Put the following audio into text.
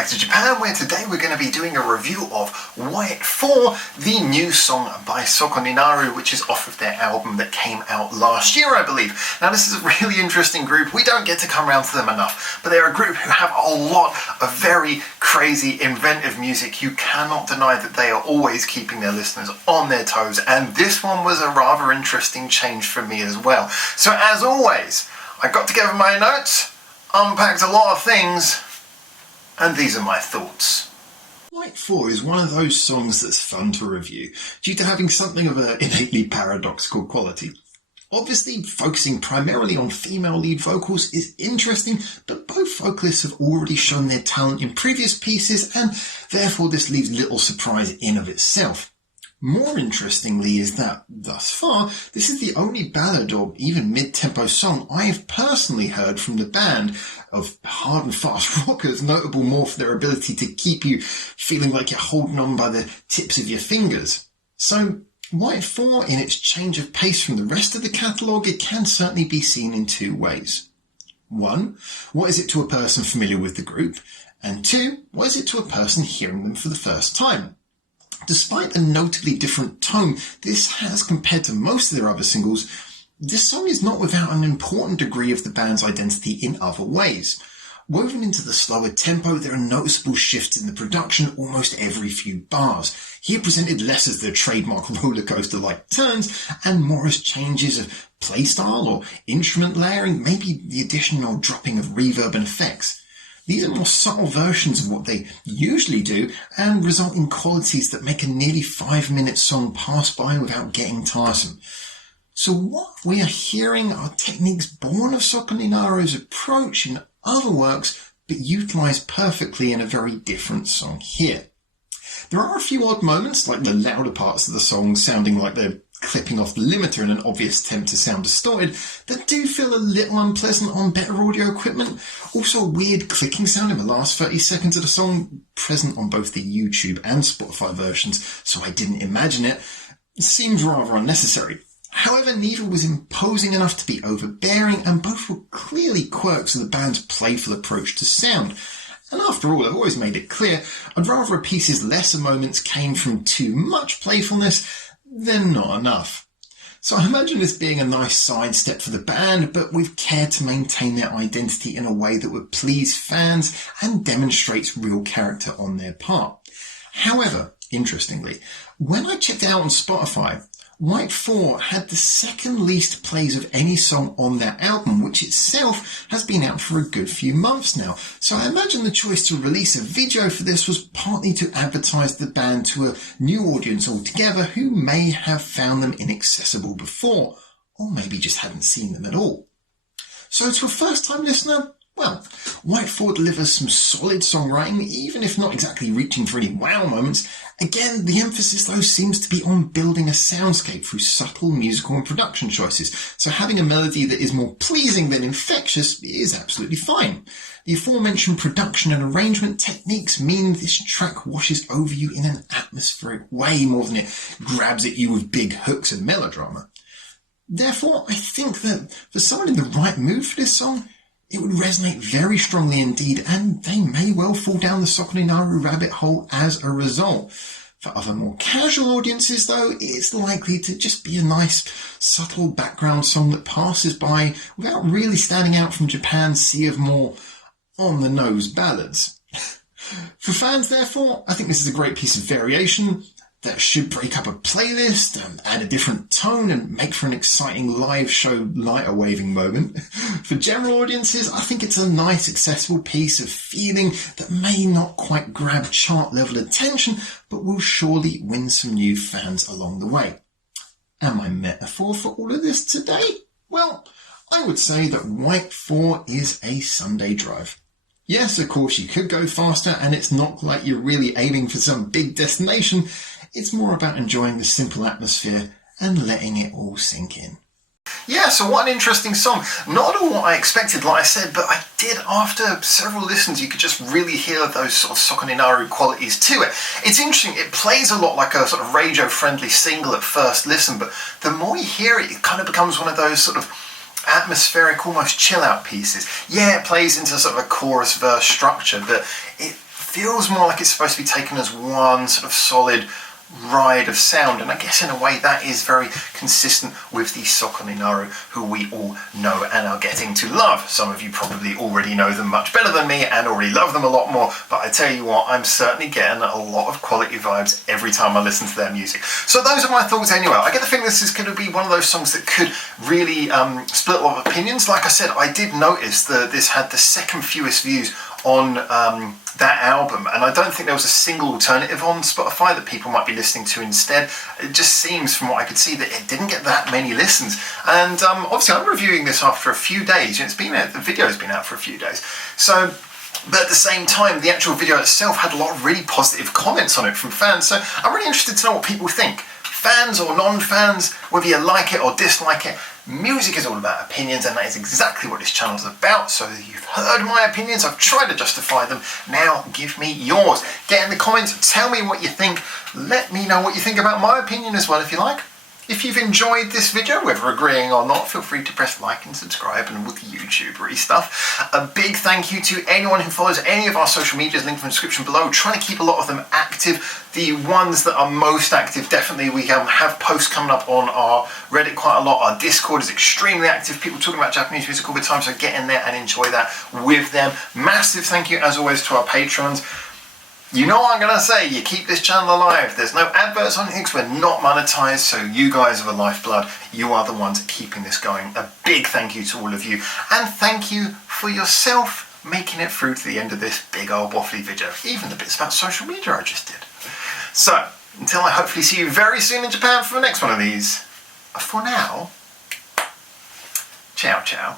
back to Japan, where today we're going to be doing a review of White 4, the new song by SOKONINARU, which is off of their album that came out last year, I believe. Now, this is a really interesting group. We don't get to come around to them enough, but they're a group who have a lot of very crazy, inventive music. You cannot deny that they are always keeping their listeners on their toes, and this one was a rather interesting change for me as well. So, as always, I got together my notes, unpacked a lot of things, and these are my thoughts. White 4 is one of those songs that's fun to review, due to having something of an innately paradoxical quality. Obviously, focusing primarily on female lead vocals is interesting, but both vocalists have already shown their talent in previous pieces, and therefore this leaves little surprise in of itself. More interestingly is that, thus far, this is the only ballad or even mid-tempo song I have personally heard from the band of hard and fast rockers, notable more for their ability to keep you feeling like you're holding on by the tips of your fingers. So, White 4, in its change of pace from the rest of the catalogue, it can certainly be seen in two ways. One, what is it to a person familiar with the group? And two, what is it to a person hearing them for the first time? Despite the notably different tone this has compared to most of their other singles, this song is not without an important degree of the band's identity in other ways. Woven into the slower tempo, there are noticeable shifts in the production almost every few bars, here presented less as their trademark rollercoaster-like turns and more as changes of playstyle or instrument layering, maybe the addition or dropping of reverb and effects. These are more subtle versions of what they usually do and result in qualities that make a nearly 5-minute song pass by without getting tiresome. So what we are hearing are techniques born of SOKONINARU's approach in other works, but utilised perfectly in a very different song here. There are a few odd moments, like the louder parts of the song sounding like they're clipping off the limiter in an obvious attempt to sound distorted, that do feel a little unpleasant on better audio equipment. Also a weird clicking sound in the last 30 seconds of the song, present on both the YouTube and Spotify versions, so I didn't imagine it. It seems rather unnecessary. However, neither was imposing enough to be overbearing, and both were clearly quirks of the band's playful approach to sound. And after all, I've always made it clear, I'd rather a piece's lesser moments came from too much playfulness than not enough. So I imagine this being a nice sidestep for the band, but with care to maintain their identity in a way that would please fans and demonstrates real character on their part. However, interestingly, when I checked it out on Spotify, White 4 had the second least plays of any song on their album, which itself has been out for a good few months now. So I imagine the choice to release a video for this was partly to advertise the band to a new audience altogether who may have found them inaccessible before, or maybe just hadn't seen them at all. So to a first-time listener, well, White 4 delivers some solid songwriting, even if not exactly reaching for any wow moments. Again, the emphasis though seems to be on building a soundscape through subtle musical and production choices, so having a melody that is more pleasing than infectious is absolutely fine. The aforementioned production and arrangement techniques mean this track washes over you in an atmospheric way more than it grabs at you with big hooks and melodrama. Therefore, I think that for someone in the right mood for this song, it would resonate very strongly indeed, and they may well fall down the SOKONINARU rabbit hole as a result. For other more casual audiences though, it's likely to just be a nice, subtle background song that passes by without really standing out from Japan's sea of more on-the-nose ballads. For fans therefore, I think this is a great piece of variation that should break up a playlist, add a different tone and make for an exciting live show lighter waving moment. For general audiences, I think it's a nice accessible piece of feeling that may not quite grab chart level attention, but will surely win some new fans along the way. And my metaphor for all of this today? Well, I would say that White 4 is a Sunday drive. Yes, of course you could go faster, and it's not like you're really aiming for some big destination. It's more about enjoying the simple atmosphere and letting it all sink in. Yeah, so what an interesting song. Not at all what I expected, like I said, but I did, after several listens, you could just really hear those sort of SOKONINARU qualities to it. It's interesting, it plays a lot like a sort of radio-friendly single at first listen, but the more you hear it, it kind of becomes one of those sort of atmospheric, almost chill-out pieces. Yeah, it plays into sort of a chorus-verse structure, but it feels more like it's supposed to be taken as one sort of solid ride of sound, and I guess in a way that is very consistent with the SOKONINARU, who we all know and are getting to love. Some of you probably already know them much better than me and already love them a lot more, but I tell you what, I'm certainly getting a lot of quality vibes every time I listen to their music. So those are my thoughts anyway. I get the feeling this is going to be one of those songs that could really split a lot of opinions. Like I said, I did notice that this had the second fewest views on that album, and I don't think there was a single alternative on Spotify that people might be listening to instead. It just seems, from what I could see, that it didn't get that many listens. And obviously I'm reviewing this after a few days. It's been out, the video's been out for a few days. So, but at the same time, the actual video itself had a lot of really positive comments on it from fans. So I'm really interested to know what people think. Fans or non-fans, whether you like it or dislike it. Music is all about opinions, and that is exactly what this channel is about. So you've heard my opinions, I've tried to justify them. Now give me yours. Get in the comments, tell me what you think. Let me know what you think about my opinion as well if you like. If you've enjoyed this video, whether agreeing or not, feel free to press like and subscribe and all the YouTubery stuff. A big thank you to anyone who follows any of our social medias, linked in the description below. Trying to keep a lot of them active. The ones that are most active, definitely, we have posts coming up on our Reddit quite a lot. Our Discord is extremely active. People talking about Japanese music all the time, so get in there and enjoy that with them. Massive thank you, as always, to our patrons. You know what I'm going to say, you keep this channel alive. There's no adverts on anything, because we're not monetized, so you guys are the lifeblood. You are the ones keeping this going. A big thank you to all of you, and thank you for yourself making it through to the end of this big old waffly video, even the bits about social media I just did. So, until I hopefully see you very soon in Japan for the next one of these, for now, ciao ciao.